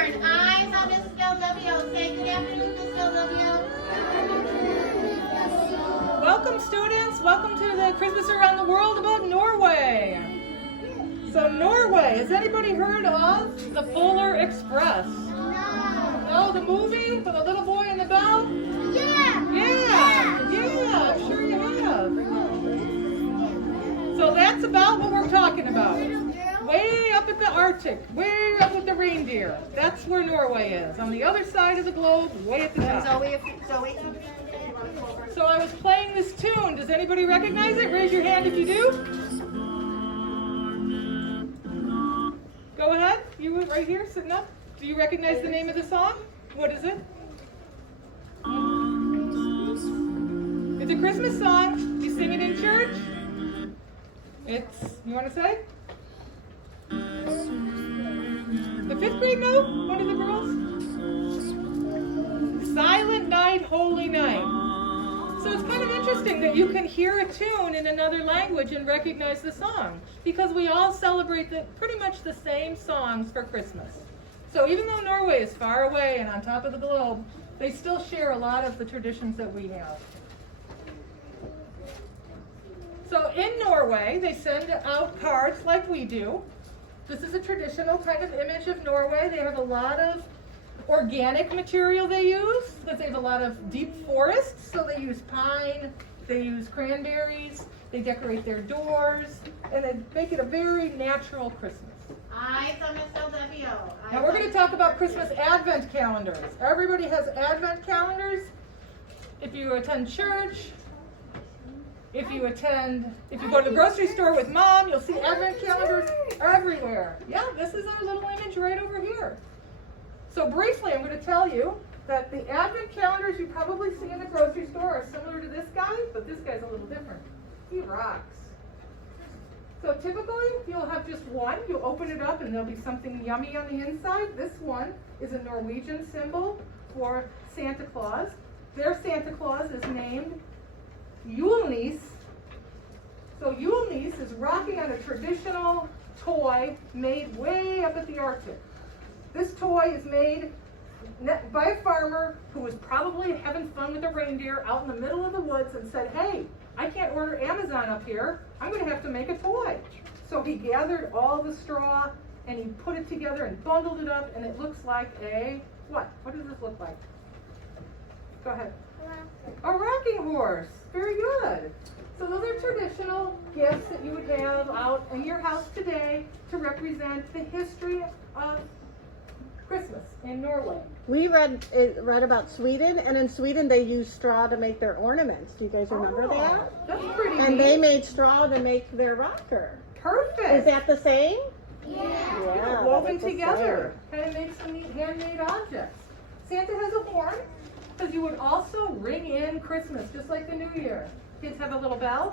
turn. Eyes on Mrs. Del-Debbio. Say good afternoon, Mrs. Del-Debbio. Welcome, students. Welcome to the Christmas Around the World about Norway. So Norway, has anybody heard of the Polar Express? No, the movie with the little boy and the bell? Yeah, I'm sure you have. So that's about what we're talking about. Way up at the Arctic, way up with the reindeer. That's where Norway is, on the other side of the globe, way at the top. Zoe. So I was playing this tune. Does anybody recognize it? Raise your hand if you do. Go ahead. You were right here, sitting up. Do you recognize the name of the song? What is it? It's a Christmas song. You sing it in church. You want to say? The 5th grade know? One of the girls? Silent Night, Holy Night. So it's kind of interesting that you can hear a tune in another language and recognize the song, because we all celebrate pretty much the same songs for Christmas. So even though Norway is far away and on top of the globe, they still share a lot of the traditions that we have. So in Norway, they send out cards like we do. This is a traditional kind of image of Norway. They have a lot of organic material they use, because they have a lot of deep forests. So they use pine, they use cranberries, they decorate their doors, and they make it a very natural Christmas. Eyes on Mrs. Del-Debbio. Now we're going to talk about Christmas Advent calendars. Everybody has Advent calendars. If you attend church, if you go to the grocery store with mom, you'll see Advent calendars everywhere. Yeah, this is our little image right over here. So briefly, I'm going to tell you that the Advent calendars you probably see in the grocery store are similar to this guy, but this guy's a little different. He rocks. So typically, you'll have just one. You'll open it up and there'll be something yummy on the inside. This one is a Norwegian symbol for Santa Claus. Their Santa Claus is named Julenis. So Julenis is rocking on a traditional toy made way up at the Arctic. This toy is made by a farmer who was probably having fun with a reindeer out in the middle of the woods and said, hey, I can't order Amazon up here. I'm going to have to make a toy. So he gathered all the straw and he put it together and bundled it up, and it looks like a, what? What does this look like? Go ahead. A rocking horse. Very good. So those are traditional gifts that you would have out in your house today to represent the history of Christmas in Norway. We read about Sweden, and in Sweden they use straw to make their ornaments. Do you guys remember that? That's pretty And neat. they made straw to make their rocker. Perfect. Is that the same? Yeah, woven together. Kind of make some neat handmade objects. Santa has a horn, because you would also ring in Christmas, just like the New Year. Kids have a little bell,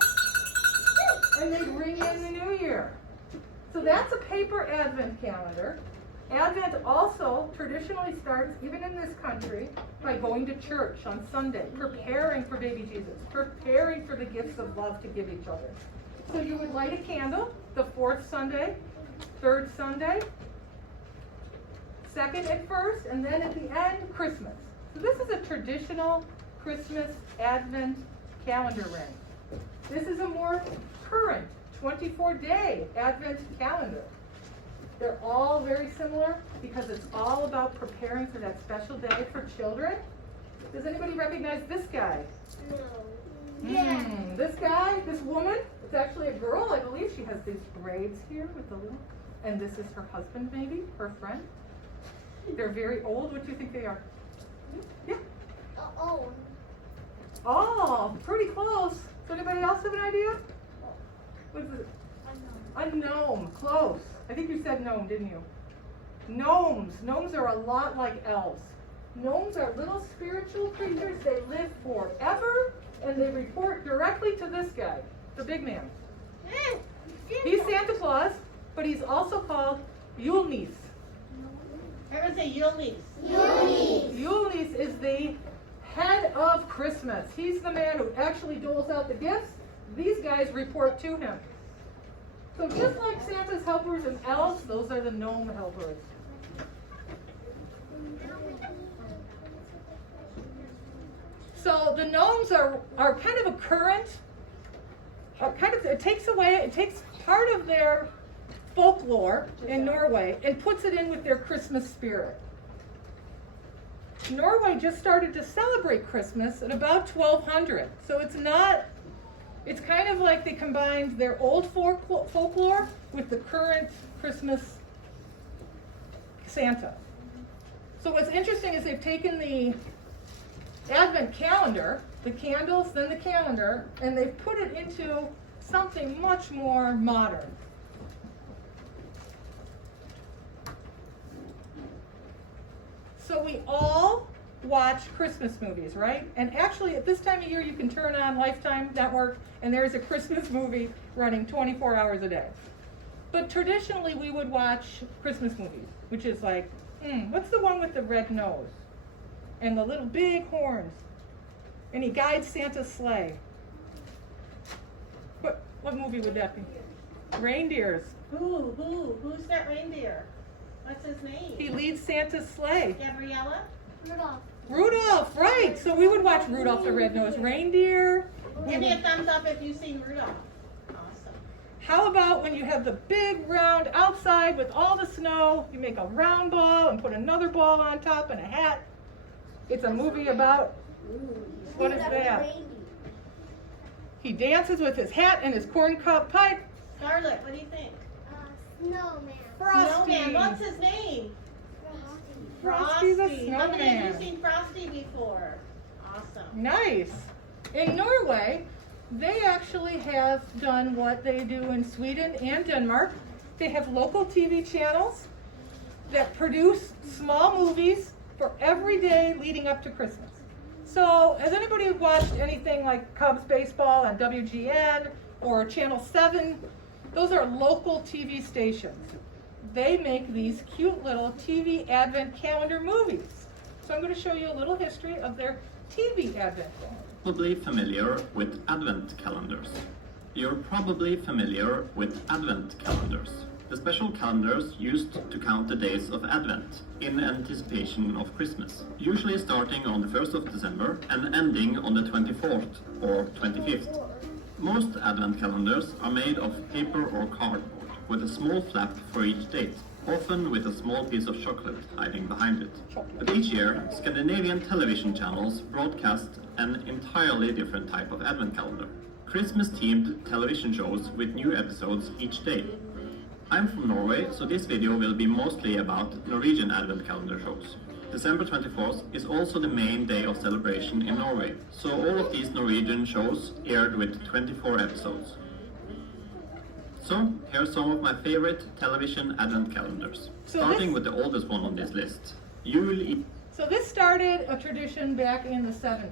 and they ring in the New Year. So that's a paper Advent calendar. Advent also traditionally starts, even in this country, by going to church on Sunday, preparing for baby Jesus, preparing for the gifts of love to give each other. So you would light a candle the 4th Sunday, 3rd Sunday, 2nd and 1st, and then at the end, Christmas. So this is a traditional Christmas Advent calendar ring. This is a more current 24-day Advent calendar. They're all very similar because it's all about preparing for that special day for children. Does anybody recognize this guy? No. This guy, this woman, it's actually a girl, I believe. She has these braids here with the little, and this is her husband, maybe, her friend. They're very old. What do you think they are? Yeah. Oh, pretty close. Does anybody else have an idea? What is it? A gnome. Close. I think you said gnome, didn't you? Gnomes. Gnomes are a lot like elves. Gnomes are little spiritual creatures. They live forever, and they report directly to this guy, the big man. He's Santa Claus, but he's also called Julenis. Everyone say Julenis. Julenis is the head of Christmas. He's the man who actually doles out the gifts. These guys report to him. So just like Santa's helpers and elves, those are the gnome helpers. So the gnomes are kind of a current, it takes part of their folklore in Norway and puts it in with their Christmas spirit. Norway just started to celebrate Christmas at about 1200. So it's kind of like they combined their old folklore with the current Christmas Santa. So what's interesting is they've taken the Advent calendar, the candles, then the calendar, and they've put it into something much more modern. So we all watch Christmas movies, right? And actually at this time of year you can turn on Lifetime Network and there's a Christmas movie running 24 hours a day. But traditionally we would watch Christmas movies, which is like, what's the one with the red nose? And the little big horns. And he guides Santa's sleigh. What movie would that be? Reindeers. Who's that reindeer? What's his name? He leads Santa's sleigh. Gabriella? Rudolph, right. So we would watch Rudolph the Red-Nosed Reindeer. Give me a thumbs up if you've seen Rudolph. Awesome. How about when you have the big round outside with all the snow, you make a round ball and put another ball on top and a hat. It's a movie about, what is that? He dances with his hat and his corncob pipe. Scarlett, what do you think? Snowman. Frosty. Snowman. What's his name? Frosty the How many of Snowman. you seen Frosty before? Awesome. Nice. In Norway, they actually have done what they do in Sweden and Denmark. They have local TV channels that produce small movies for every day leading up to Christmas. So has anybody watched anything like Cubs baseball on WGN or Channel 7? Those are local TV stations. They make these cute little TV Advent calendar movies. So I'm going to show you a little history of their TV Advent calendar. Probably familiar with Advent calendars. You're probably familiar with Advent calendars. The special calendars used to count the days of Advent in anticipation of Christmas, usually starting on the 1st of December and ending on the 24th or 25th. Most Advent calendars are made of paper or cardboard with a small flap for each date, often with a small piece of chocolate hiding behind it. But each year, Scandinavian television channels broadcast an entirely different type of Advent calendar. Christmas-themed television shows with new episodes each day. I'm from Norway, so this video will be mostly about Norwegian Advent calendar shows. December 24th is also the main day of celebration in Norway, so all of these Norwegian shows aired with 24 episodes. So, here's some of my favorite television Advent calendars, starting with the oldest one on this list, Jul. So this started a tradition back in the 70s.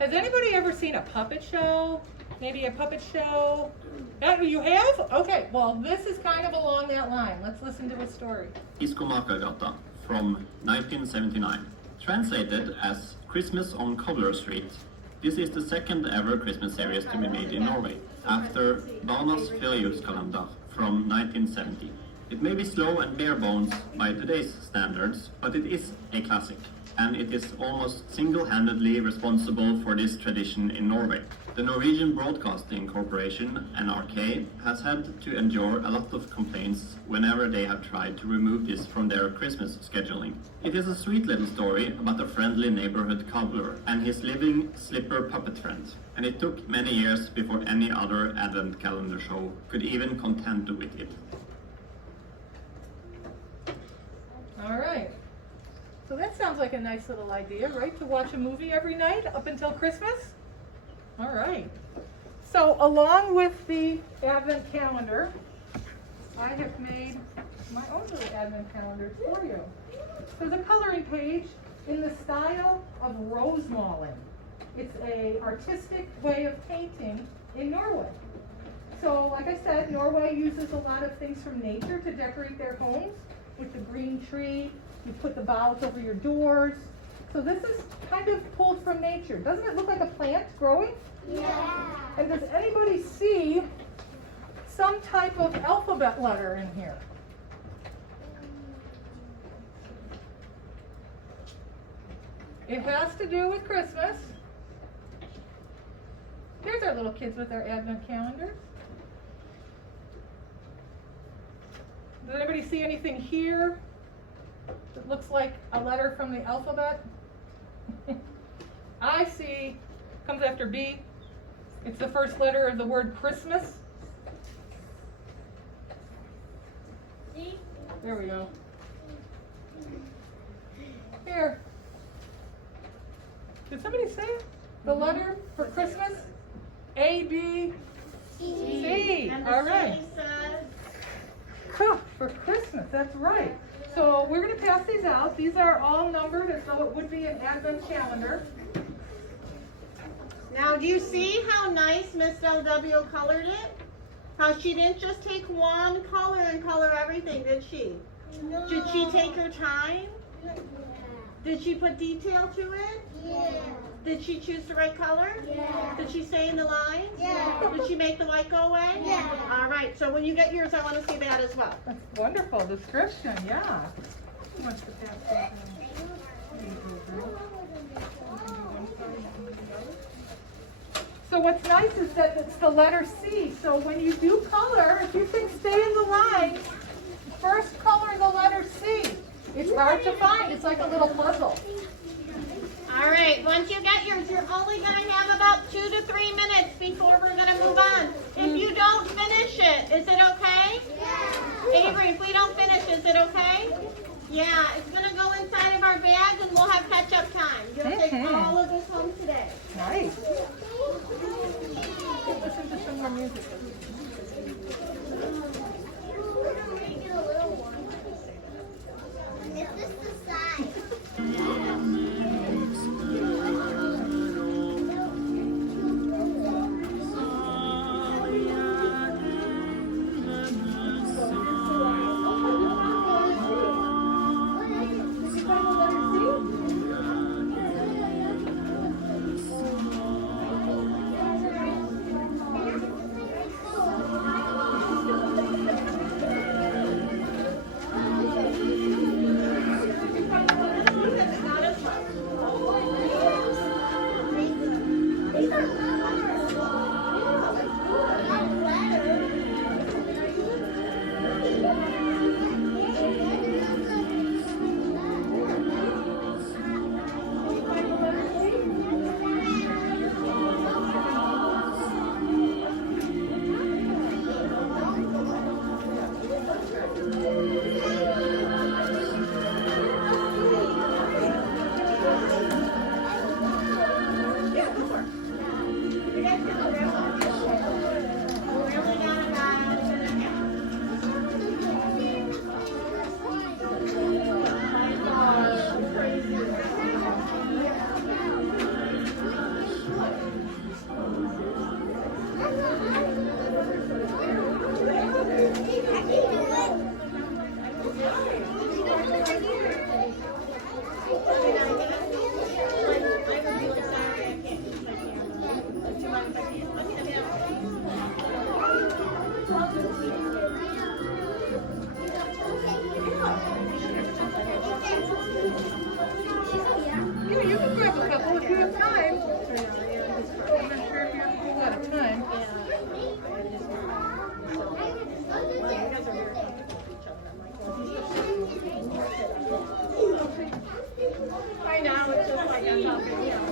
Has anybody ever seen a puppet show? Maybe a puppet show? You have? Okay, well this is kind of along that line. Let's listen to a story. Iskomakergata from 1979. Translated as Christmas on Cobbler Street, this is the second ever Christmas series to be made in Norway, after Barnas Feriejulskalender from 1970. It may be slow and bare bones by today's standards, but it is a classic, and it is almost single-handedly responsible for this tradition in Norway. The Norwegian Broadcasting Corporation, NRK, has had to endure a lot of complaints whenever they have tried to remove this from their Christmas scheduling. It is a sweet little story about a friendly neighborhood cobbler and his living slipper puppet friend, and it took many years before any other Advent calendar show could even contend with it. All right. So that sounds like a nice little idea, right? To watch a movie every night up until Christmas? All right. So along with the Advent calendar, I have made my own little Advent calendar for you. There's a coloring page in the style of rosemalling. It's an artistic way of painting in Norway. So like I said, Norway uses a lot of things from nature to decorate their homes. With the green tree, you put the boughs over your doors. So this is kind of pulled from nature. Doesn't it look like a plant growing? Yeah. And does anybody see some type of alphabet letter in here? It has to do with Christmas. Here's our little kids with their Advent calendars. Does anybody see anything here that looks like a letter from the alphabet? I see, comes after B. It's the first letter of the word Christmas. There we go. Here. Did somebody say it? The letter for Christmas? A, B, C. And All the right. C says, Huh, for Christmas, that's right. So we're going to pass these out. These are all numbered as though it would be an Advent calendar. now do you see how nice Miss Del-Debbio colored it? How she didn't just take one color and color everything, did she? No. Did she take her time? Yeah. Did she put detail to it? Yeah. Did she choose the right color? Yeah. Did she stay in the lines? Yeah. Did she make the white go away? Yeah. All right, so when you get yours, I want to see that as well. That's wonderful description, yeah. Who wants to pass that down? So what's nice is that it's the letter C. So when you do color, if you think stay in the line, first color the letter C. It's hard to find. It's like a little puzzle. All right, once you get yours, you're only going to have about 2 to 3 minutes before we're going to move on. If you don't finish it, is it okay? Yeah. Avery, if we don't finish, is it okay? Yeah, it's going to go inside of our bag and we'll have catch-up time. You'll take all of this home today. Nice. Listen to some more music. Is this the size? I know, it's just like I'm talking, you know.